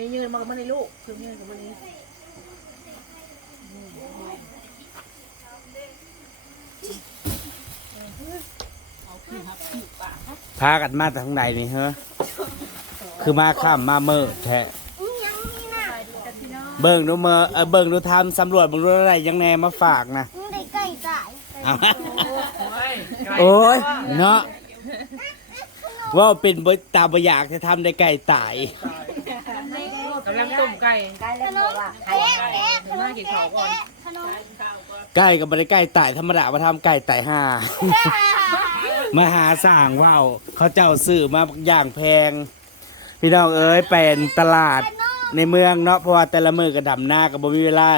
นี่ยืนมากับมันในลูกคือยืนกับมันนี้พากันมาจากทางใดนี่เฮ้อคือมาข้ามมาเมื่อแท้เบิ่งดูเมื่อเออเบิ่งดูทำสำรวจเบิ่งดูอะไรยังแน่มาฝากนะได้ใกล้ตายเอาโอ้ยเนาะว่าเป็นบ่ตาบ่อยากจะทำได้ไก่ตายกำลังต้มไก่ขนมเค้กเค้กขนมามกินข้าวก่อนขนมไก่กับบ่ได้ไก่ตายธรรมดามาทำไก่ตายห่ามาหาสร้างว่าวเขาเจ้าซื้อมาอย่างแพง พี่น้องเอ้ยเป็นตลาดในเมืองเนาะเพราะว่าแต่ละมือก็ดำหน้าก็บ่มีเวลา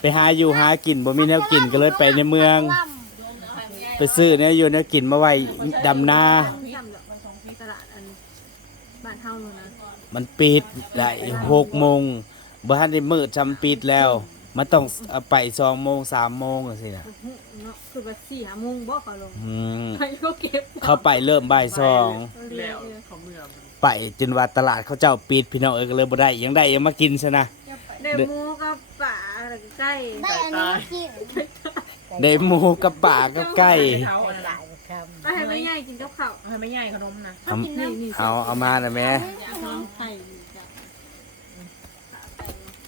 ไปหาอยู่หากินบ่มีแนวกินก็เลยไปในเมือง ไปซื้อเนี่ยอยู่แนวกินมาไว้ดำหน้า มันปิดได้หกโมงบ้านได้มืดจำปิดแล้ว มันต้องเอาไปสองโมงสามโมงสินะเนาะคือแบบสี่หาโมงบ่เขาลงอืมใครก็เก็บเขาไปเริ่มบ่ายสองเรียนเขาเมื่อไปจนว่าตลาดเขาเจ้าปิดพี่น้องเอ้ยก็เลยบ่ได้ยังได้ยังมากินซะนะได้หมูกับป่าอะไรใกล้ได้อันนี้มากิน ได้หมูกับป่ากับไก่เขาอะไร ไปให้แม่ใหญ่กินกับข้าวให้ไม่ใหญ่ขนมนะเอาเอาเอามาหน่อยแม่ไข่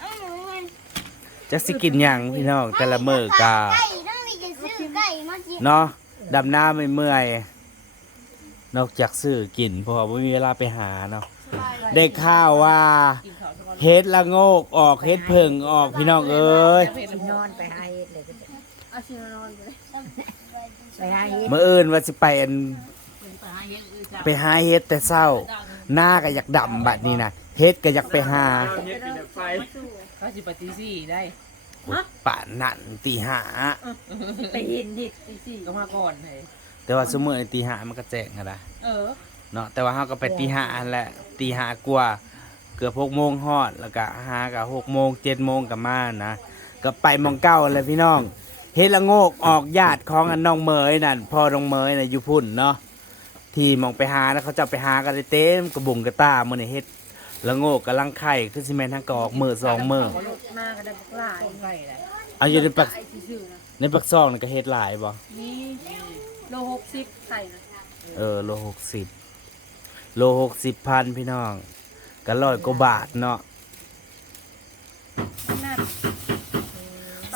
เอาหนูมันจักสิกินหยังพี่น้องแต่ละมื้อกาไก่ต้องมีจะซื้อไก่มากินเนาะดำน้าไม่เมื่อย นอกจากซื้อกินเพราะว่าไม่มีเวลาไปหาเนาะได้ข่าวว่ากินข้าวสักวันเฮ็ดละโงกออกเฮ็ดเพิ่งออกพี่น้องเอ้ยนอนไปหาเฮ็ดเลยก็ได้เอาชิมนอนไปเลย ไปหาเฮ็ดเมื่ออื่นว่าสิไปอันไปหาเฮ็ดแต่เศร้า หน้าก็อยากดำบัดนี้นะเฮ็ดก็อยากไปหาเฮ็ดปีนไฟสู้เขาสิปฏิสี่ได้ป่านนั่นตีหา ไปเห็นดิตีสี่ก็มาก่อนเลยแต่ว่าสมมื้อนี้ตีหามันก็แจ้งอะนะเออเนาะแต่ว่าเฮาก็ไปตีหาอันแหละตีหากว่าเกือบ6โมงฮอดแล้วก็หาก็6โมง7โมงก็มานะก็ไปหมองเก้าเลยพี่น้อง เฮ็ดละโงกออกญาติของอันน้องเมยนั่นพ่อน้องเมยน่ะอยู่พุ่นเนาะที่มองไปหาแล้วเขาจะไปหากันได้เต็มกระบุงกระตามื้อนี้เฮ็ดละโงกกำลังไข่คือสิแม่นทังกออกมื้อสองมื้อมาก็ได้บักหลายต้มไก่เลยเอาอยู่ในปักซอๆนะในปักซองนี่ก็เฮ็ดหลายบ่นี่โลหกสิบไข่นะเออโล60โล60พันพี่น้องก็ร้อยกว่าบาทเนาะ น่า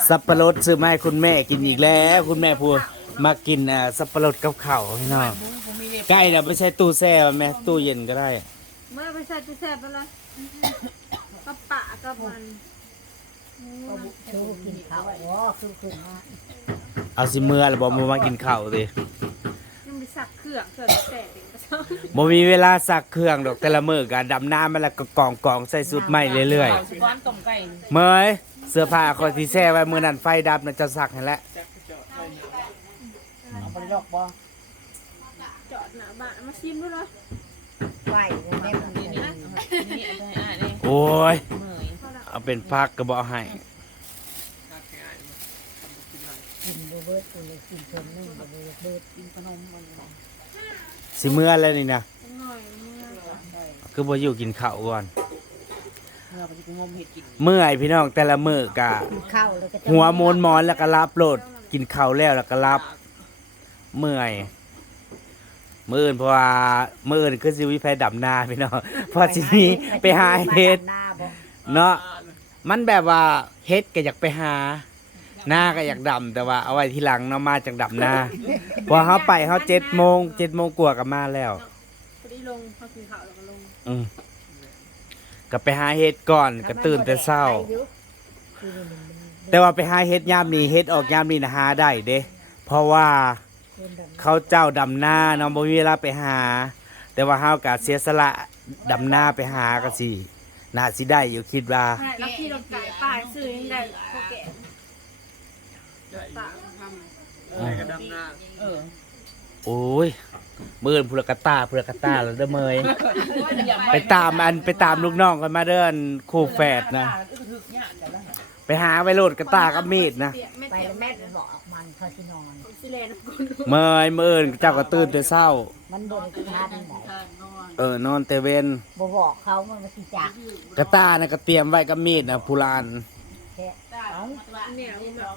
สับปะรดซื้อมาให้คุณแม่กินอีกแล้ว คุณแม่พูดมากินอ่าสับปะรดกับข้าวพี่น้องผมผมมีเรียบใกล้แล้วไม่ใช่ตู้แช่แม่ตู้เย็นก็ได้ เมื่อไปใส่ตู้แซ่บไปเลยกับปะกับมันชูกินข้าวอ๋อคือขึ้นมาเอาสิเมื่อแล้วบอกมามากินข้าวดิยังไปสักเครื่องเครื่องแตกเองก็ชอบบ่มีเวลาซักเครื่องดอกแต่ละมื้อก็ดำน้ำมาแล้วก็กองกองใส่สุดใหม่เรื่อยข้าวสิบ้านต้มไก่ๆเมย เสื้อผ้าคอยที่แช่ไว้มื้อนั้นไฟดับน่ะจะซักให้แล้วเอาไปยกบ่จอดหน้าบ้านเอามาชิมด้วยเลยไฟนั่นแม่มันนี่นี่นะนี่เอาไปให้อ่านเลยโอ้ยเมื่อยเอาเป็นพักก็บ่เอาให้กินบ่เบิดเลยกินเพิ่มนึงบ่เบิดเบิดกินขนมมันสิเมื่อแล้วนี่นะหน่อยเมื่อคือบ่อยู่กินข้าวก่อน เมื่อไปจะงมเห็ดกินเมื่อยพี่น้องแต่ละมื้อก็กินข้าวแล้วก็จะหัวโมนหมอนแล้วก็รับโลดกินข้าวแล้วแล้วก็รับเมื่อยมื่ออื่นเพราะว่ามื่ออื่นคือสิวิไฟดับหน้าพี่น้องเพราะทีนี้ไปหาเฮ็ดหน้าบ่เนาะมันแบบว่าเฮ็ดก็อยากไปหา หน้าก็อยากดำแต่ว่าเอาไว้ทีหลังเนาะมาจากดำหน้าพอเขาไปเขาเจ็ดโมงเจ็ดโมงกว่าก็มาแล้ว พอดีลงพอกินข้าวแล้วก็ลง อืม ก็ไปหาเฮ็ดก่อนก็ตื่นแต่เช้า แต่ว่าไปหาเฮ็ดยามนี้เฮ็ดออกยามนี้นะหาได้เด้ เพราะว่าคนดำเขาเจ้าดำหน้าเนาะบ่มีเวลาไปหา แต่ว่าเฮาก็เสียสละดำหน้าไปหาก็สิน่าสิได้อยู่คิดว่าใช่แล้วพี่ลงไก่ป่ายซื้อยังได้พวกแกตาทำอะไรก็ดำหน้า เออ โอ้ย มื่นพุรกะตาพุรกะตาแล้วเด้อเมยไปตามอันไปตามลูกน้องกันมาเดินคู่แฝดนะ ไปหาไปโหลดกระตากับมีดนะเปียกไม่ไปเปียกแล้วแม่บอกมันเขาสินอนสิเลนกุลเมยมื่นเจ้าก็ตื่นแต่เช้า มันบ่ได้ทานไหนเออนอนแต่เวนบ่บอกเขามันมาสิจักกระตานะก็เตรียมไว้กับมีดนะผู้ลานแค่เอาเนี่ยมันแบบ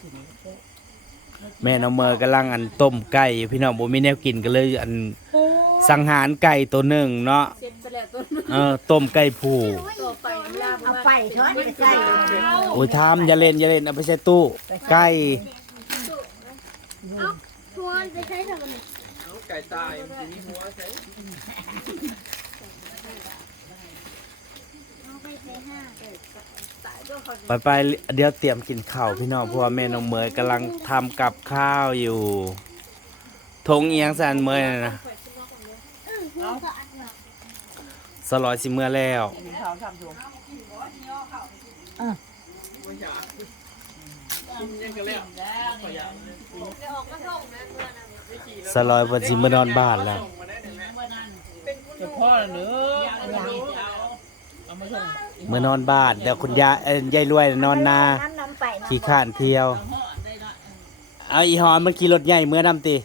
กินเถอะ แม่น้องเมย์กำลังอันต้มไก่อยู่พี่น้องบ่มีแนวกินก็เลยอันสังหารไก่ตัวหนึ่งเนาะเซ็ตไปแล้วต้นเออต้มไก่ผูต่อไปลาบเอาไปเถอะนี่ใส่โอ้ยทามอย่าเล่นอย่าเล่นเอาไปใส่ตู้ไก่ทวนไปใช้ทำอะไรไก่ตายมันจะมีหัวใช่ เอาไปใช้ห้า ไปไปเดี๋ยวเตรียมกินข้าวพี่น้องเพราะว่าแม่น้องเมย์กำลังทำกับข้าวอยู่ทงเอียงสันเมย์น่ะนะสลอยสิเมื่อแล้วสลอยวันสิเมื่อนอนบ้านแล้วเดี๋ยวพ่อเนื้อ เอามาส่งเมื่อนอนบ้านเดี๋ยวคุณยายเอ้ยยายรวยนอนนาน้ำน้ำไปน้ำขี้ข้านเที่ยว เอาอีหอมมันขี่รถใหญ่เมื่อนำติ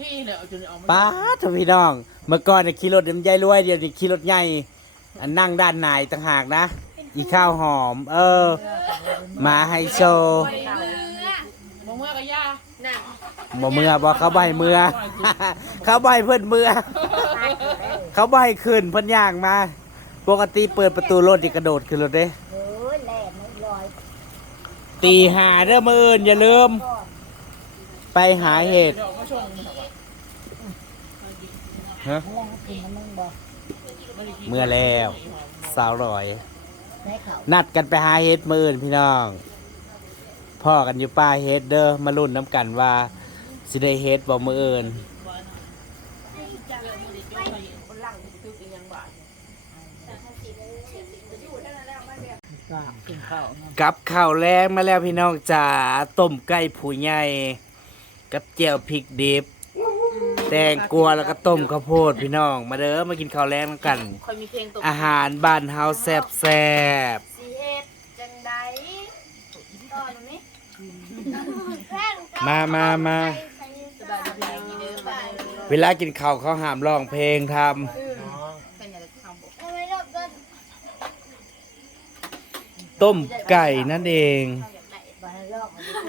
พี่เนี่ยเอาจนเอามาป้าดเถอะพี่น้อง เมื่อก่อนเนี่ยขี่รถมันยายรวยเดี๋ยวนี้ขี่รถใหญ่อันนั่งด้านในต่างหากนะ อีข้าวหอม เออมาไฮโซมองว่ากับยาบ่เมื่อบ่เขาบ่ให้เมื่อ เขาบ่ให้เพิ่นเมื่อ เขาบ่ให้ขึ้นเพิ่นย่างมา ปกติเปิดประตูรถนี่กระโดดขึ้นรถเด้ เออแหลมไม่ลอยตีหาเด้อมืออื่นอย่าลืม ก่อนไปหาเห็ดเดี๋ยวเอามาส่งฮะแล้วกินมันนึงบอกเมื่อแล้วสาวร้อย ได้เขานัดกันไปหาเห็ดมืออื่นพี่น้อง พ่อกันอยู่ป่าเห็ดเด้อมาลุ้นน้ำกันว่าสิได้เห็ดบ่มืออื่น ก็กินข้าวกับข้าวแรงมาแล้วพี่น้องจ๋าต้มไก่ผู้ใหญ่กับเจียวพริกดิบ แตงกวาแล้วก็ต้มข้าวโพดพี่น้อง มาเด้อมากินข้าวแรงนำกัน คอยมีเพลงตกอาหารบ้านเฮาแซ่บแซ่บสีเฮ็ดจังไดต่อหนูนี่มามามาสบายดีเด้อไปเวลากินข้าวเขาห้ามร้องเพลงทเป็นอย่างทำบอก ทำไมรอบต้นำ ต้มไก่นั่นเองบ้านลอกมันจะโก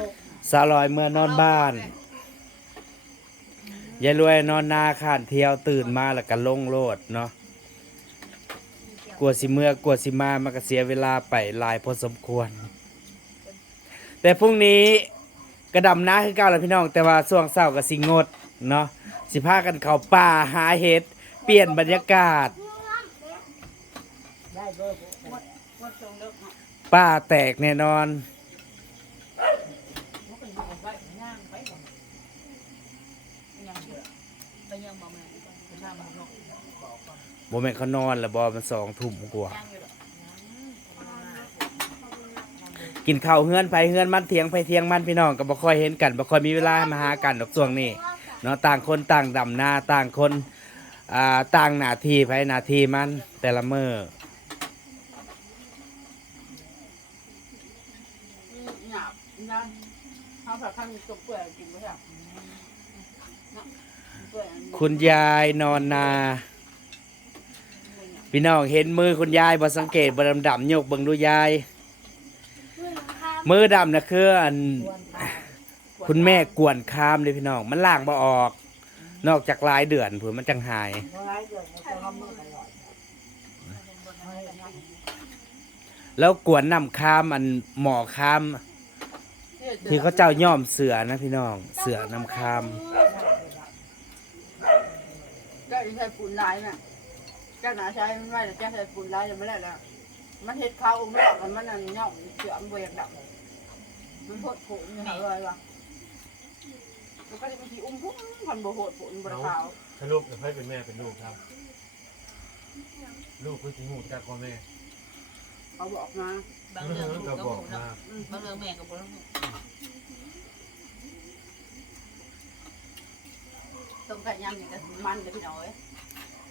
สาวลอยเมื่อนอนบ้านยายรวยนอนนาขานเที่ยวตื่นมาแล้วก็ลงโลดเนาะกลัวสิเมื่อกลัวสิมามันก็เสียเวลาไปหลายพอสมควร แต่พรุ่งนี้กระดำน้าคือเก่าแล้วพี่น้อง แต่ว่าช่วงเช้าก็สิงดเนาะสิพากันเข้าป่าหาเห็ด เปลี่ยนบรรยากาศ ป่าแตกแน่นอน บอแม่ไปทำบอกนกบ่แม่นเขานอนแล้วบ่มันสองทุ่มกว่า กินข้าวเฮือนไปเฮือนมันเถียงไปเถียงมันพี่น้องก็บ่ค่อยเห็นกันบ่ค่อยมีเวลามาหากันดอกช่วงนี้เนาะต่างคนต่างดำนาต่างคนอ่าต่างหน้าที่ไปหน้าที่มันแต่ละมื้อ หยาบยัน ข้าวผัดข้าวมีตกเปลือกกินไม่ใช่คุณยายนอนนา พี่น้องเห็นมือคุณยายบ่สังเกตบ่ดำๆยกเบิ่งดูยาย มือดำนะคืออันคุณแม่กวนคามเลยพี่น้อง มันล้างบ่ออก นอกจากหลายเดือนเผื่อมันจังหาย แล้วกวนน้ำคามอันหมอคาม ที่เขาเจ้าย่อมเสือนะพี่น้อง เสือน้ำคามก็ใช้ปูนลายน่ะก็หนาใช้ไม่ไหวแต่แกใช้ปูนลายยังไม่ได้แล้วมันเห็ดข้าวองค์นอกมันนั่นย่องเสือมเบียกดับมันโหดผงอยู่หาเลยวะมันก็จะมีที่อุ้มพุ่งพันโบโหดผงบนขาวถ้าลูกจะให้เป็นแม่เป็นลูกครับ ลูกก็สิหูจากพ่อแม่ เขาบอกมาบางเรื่องก็ก็บบออกกมาบางเรื่องแม่ก็บอกต้มไก่ย่างอย่างกับมันกับพี่น้อย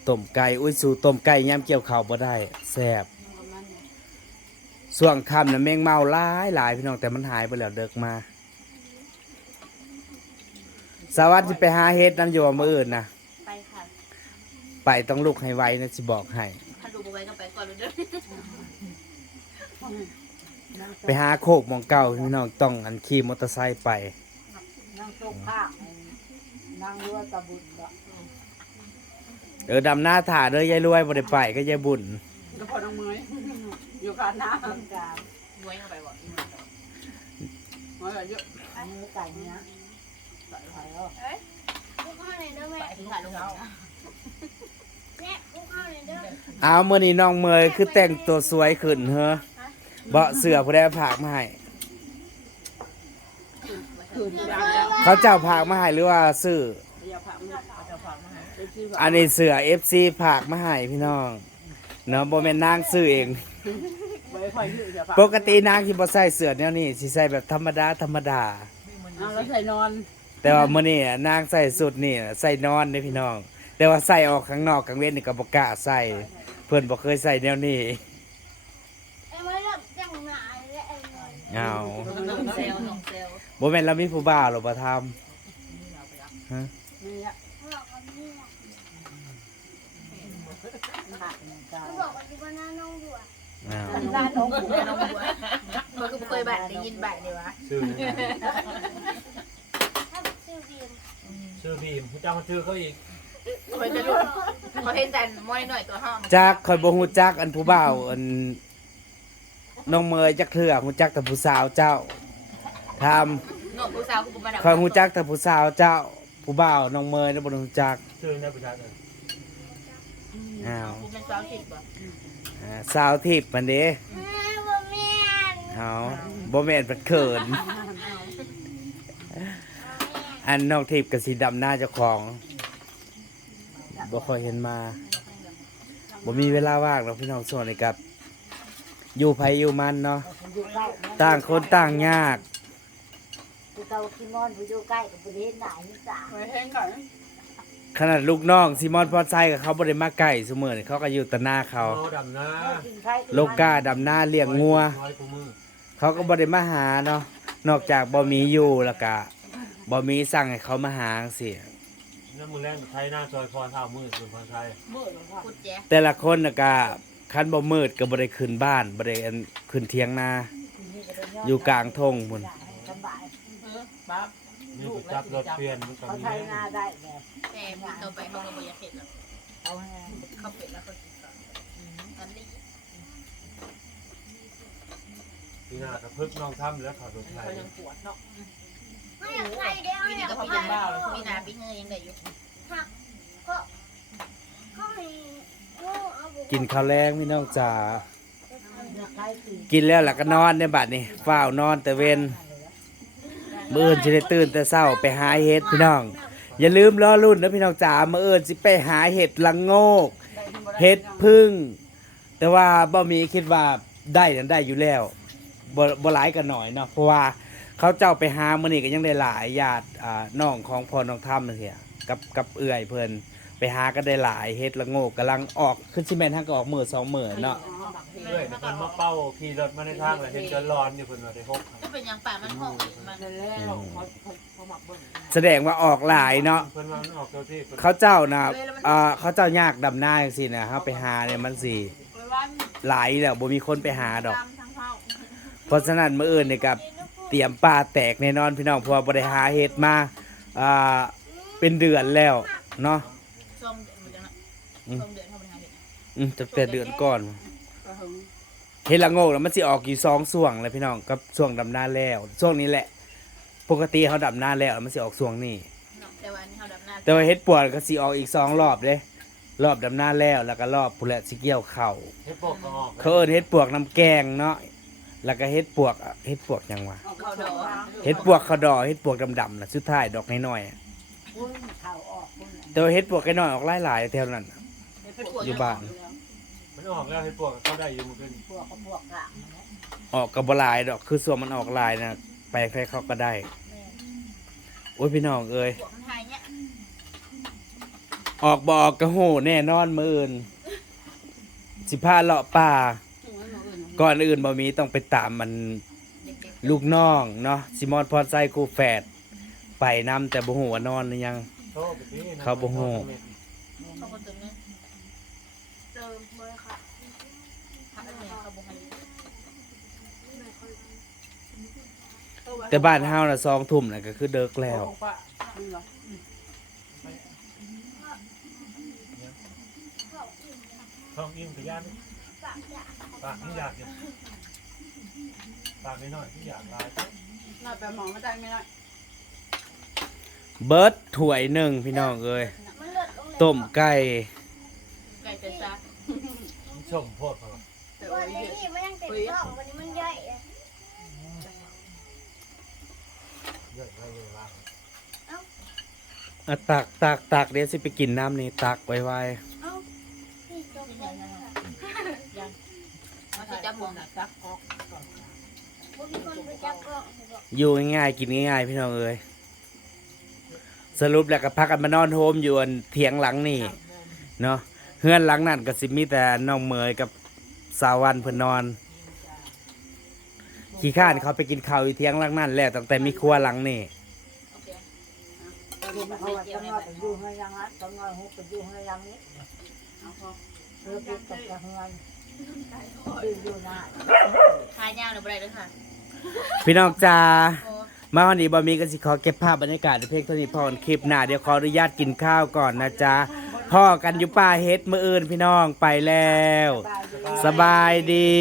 ต้มไก่อุ้ยสู่ต้มไก่ย่ำเกี่ยวข้าวบ่ได้แซ่บมันมันเนี่ยส่วงคำน่ะแมงเมาหลายหลายพี่น้องแต่มันหายไปแล้วเดิกมา สวัสดีไปหาเฮ็ดน้ำอยู่ว่ามื้ออื่นนะไปค่ะ ไปต้องลุกให้ไวนะสิบอกให้ ถ้าดูบ่ไว้ก็ไปก่อนเลยเด้อ ไปหาโคกหมองเก่าพี่น้องต้องอันขี่มอเตอร์ไซค์ไปนั่งตรงข้างนั่งเรือตะบุญบ่เออดำหน้าถ่าเด้อยายรวยบ่ได้ไปก็ยายบุญก็พอน้องเมยอยู่กันน้ทำการไว้เข้าไปบ่ำเมยเยอะเนื้อไก่เนี้ยใส่ไข่แล้วลูกข้าวในเด้อแม่ถึงถ่ายลงมาแม่ลูกข้าวในเด้อเอามื้อนี้น้องเมยคือแต่งตัวสวยขึ้นเฮ้อ เบาะเสื้อผู้ใดเอาผากมาให้คืนยางแล้วเขาเจ้าผากมาให้หรือว่าซื้ออย่าผักมันจะฝากมาให้เป็นชื่ออันนี้เสื้อ FC ผากมาให้พี่น้องเนาะบ่แม่นนางซื้อเองไม่ค่อยยืดอย่าผักปกตินางที่บ่ใส่เสื้อแนวนี้สิใส่แบบธรรมดาธรรมดาเอาแล้วใส่นอน แต่ว่ามื้อนี้นางใส่สุดนี่ใส่นอนเด้พี่น้อง แต่ว่าใส่ออกข้างนอกกลางเว้นนี่ก็บ่กล้าใส่เพิ่นบ่เคยใส่แนวนี้ ไอ้มันเริ่มจังหนาและไอ้หน่อย เอาน้องเซลน้องเซลบ่แม่นเรามีผู้บ่าวหรอกบ่ทำฮะนี่อะบอกว่านี่นะหักเหมือนกันเขาบอกว่าที่บ้านน้องดูอะอ้าวร้านน้องแม่น้องดูอะมันก็เคยบัตรได้ยินบัตรเลยวะชื่อนะถ้าชื่อบีมชื่อบีมผู้เจ้ามาชื่อเขาอีกเคยจะรู้เขาเห็นแต่มอยหน่อยตัวห้องจักข่อยบ่ฮู้จักอันผู้บ่าวอัน น้องเมยจักเทื่อฮู้จักแต่ผู้สาวเจ้าทำหนวดผู้สาวกูมาดับข่อยฮู้จักแต่ผู้สาวเจ้า ผู้บ่าวน้องเมยน่ะบ่รู้จัก ชื่อในประชาชนอ้าว กูเป็นสาวสิบป่ะอ่าสาวทิพย์มันเด้บ่แม่นเอาบ่แม่นเพิ่นเขิน อันน้องทิพย์ก็สิดำหน้าเจ้าของบ่ค่อยเห็นมาบ่มีเวลาว่างหรอกพี่น้องส่วนนี้กับ อยู่ไผอยู่มันเนาะอยู่ใกล้ต่างคนต่างยากคือเตาขี้มอนอยู่ใกล้กับประเทศไหนนี่จ้าไปแห้งก่อนขนาดลูกน้องซิมอนพอดไซกับเขาบ่ได้มาใกล้เสมอนี่เขาก็อยู่แตะหน้าเขาเขาดำนะกินไข่โลกาดำหน้าเลี้ยงงัว น้อยกูมือเขาก็บ่ได้มาหาเนาะนอกจากบ่มีอยู่แล้วก็บ่มีสั่งให้เขามาหาจังซี่น้ำมือแรงไทยหน้าซอยพรเท้ามือส่วนพรไทยกุดแจแต่ละคนน่ะก็ คันบ่มืดก็บ่ได้ขึ้นบ้านบ่ได้อันขึ้นเถียงนา อยู่กลางทงพุ่นสบายปั๊บนี่ก็จับรถเปลี่ยนมันก็เขามีไทยแรงนาได้ไงแต่พี่ต่อไปเขาก็บ่อยากเห็นหรอกเขาให้เขาเป็นแล้วเขาติดต่ออันนี้พี่นากับพึกน้องทำแล้วขับรถไทยเขายังปวดเนาะไม่อยากใส่เด้อไม่อยากใส่มีนาพี่เงยยังได้อยู่หักก็เขาให้งูเอาบุ กินข้าวแรงพี่น้องจ๋ากินแล้วหล่ะก็นอนในบัดนี้ฝ้าวนอนแต่เว้นมื้ออื่นสิได้ตื่นแต่เช้าไปหาเห็ดพี่น้อง อย่าลืมรอรุ่นนะพี่น้องจ๋ามื้ออื่นสิไปหาเห็ดละโงก เห็ดพึ่ง แต่ว่าบ่มีคิดว่าได้นั้นได้อยู่แล้วบ่บ่หลายกันหน่อยเนาะเพราะว่าเขาเจ้าไปหามื้อนี้ก็ยังได้หลายญาติอ่าน้องของพ่อน้องถ้ำนั่เสียกับกับเอื้อยเพิ่น ไปหาก็ได้หลายเฮ็ดละโงกกำลังออกขึ้นสิแม่นทางก็ออกมื้อสองมื้อเนาะเรื่อยแต่คนมาเป้าขี่รถมาในทางเลยเห็นจนร้อนอยู่คนมาได้หกจะเป็นอย่างป่ามันห้องมันแล้วเขาเขาเขาหมักเบิ่งแสดงว่าออกหลายเนาะเพิ่นว่ามันออกเจ้าที่เพิ่นเขาเจ้านะอ่าเขาเจ้ายากดำหน้าจังซี่นะเฮาไปหาเนี่ยมันสิหลายแล้วบ่มีคนไปหาดอก เพราะฉะนั้นมื้ออื่นนี่กับเตรียมปลาแตกแน่นอนพี่น้องเพราะว่าบ่ได้หาเห็ดมาอ่าเป็นเดือนแล้วเนาะ ส้มเหมือนกัน นะส้มเดือนเข้าไปหาเห็ดอืมตั้งแต่เดือนก่อน ก็หึงเห็ดละโงกแล้วมันสิออกอยู่สองส่วงเลยพี่น้องกับส่วงดำหน้าแล้วช่วงนี้แหละ ปกติเขาดำหน้าแล้วมันสิออกส่วงนี้แต่ว่านี่เขาดับหน้าแต่ว่าเห็ดปวดก็สิออกอีกสองรอบเด้รอบดำหน้าแล้วแล้วก็รอบพุ่นแหละสิเกี่ยวเข่าเฮ็ดปกก็ออกเขาเอิ้นเห็ดปวกน้ำแกงเนาะแล้วก็เห็ดปวกอะเห็ดปวกหยังวะเขาดอกเห็ดปวกเขาดอกเห็ดปวกดำๆน่ะสุดท้ายดอกน้อยๆอะพุ่นเข่าออกพุ่นแต่ว่าเห็ดปวกน้อยๆออกหลายๆแถวนั้นน่ะ อยู่บ้าน มันออกแล้วเฮ็ดปกเข้าได้อยู่มันขึ้นพวกก็พวกกลางออกกับบหลายดอกคือส่วนมันออกหลายนะไปใครเขาก็ได้ โอ้ยพี่น้องเอ้ยบวกมันไทยเนี่ยออกบออกกระโหแน่นอนมืออื่น สิพาเลาะป่า ก่อนอื่นบ่มีต้องไปตามมันเด็กลูกน้องเนาะซิมอนพอดไซคูแฝดไปนำแต่บ่ฮู้ว่านอนหรือยัง โทษไปสินะเขาบ่ฮู้ๆเขาคนตึงเนี่ย แต่บ้านเฮาน่ะสองทุ่มน่ะก็คือเดิกแล้วของป้านี่เหรอท้องอิ่มกับย่านปากอยากปากนี่อยากอยู่ปากน้อยๆที่อยากลายน่าไปหมอมาได้ไม่ได้เบิร์ดถ้วยหนึ่งพี่น้องเอ้ยมันเลือดลงเลยต้มไก่ไก่จะซักชมโพดเขาแต่วัว่านนี้เห็ดมันยังเต็มท้องวันนี้มันใหญ่อะ เยอะเลยเลยว่าอะตักตักตักเดี๋ยวสิไปกินน้ำนี่ตักไว้ไว้เอ้าพี่จบเลยค่ะมาสิจับมองน่ะซักออกพวกพี่คนไปจับกล้องบอกอยู่ง่ายๆกินง่ายๆพี่น้องเอ้ยสรุปแล้วก็พักกันมานอนโฮมอยู่อันเถียงหลังนี่เนาะเฮือนหลังนั่นก็สิมีแต่น้องเมยกับสาววันเพิ่นนอน ขี้ข้านเขาไปกินข้าวอยู่เถียงหลังนั่นแล้วตั้งแต่มีครัวหลังนี่เห็นเขาว่าต้องเอไปอยู่ให้ยังไงต้องเอหุบไปอยู่ให้ยังนี้เอาพอเพื่อปิดกับจะเงินดื้ออยู่นะทายยาวหรือบ่ได้เลยค่ะพี่น้องจ้ามาวันนี้บอมีก็สิขอเก็บภาพบรรยากาศเพลงเท่านี้พอนคลิปหน้าเดี๋ยวขออนุญาตกินข้าวก่อนนะจ๊ะพ่อกันอยู่ป่าเฮ็ดมืออื่นพี่น้องไปแล้ว สบายดี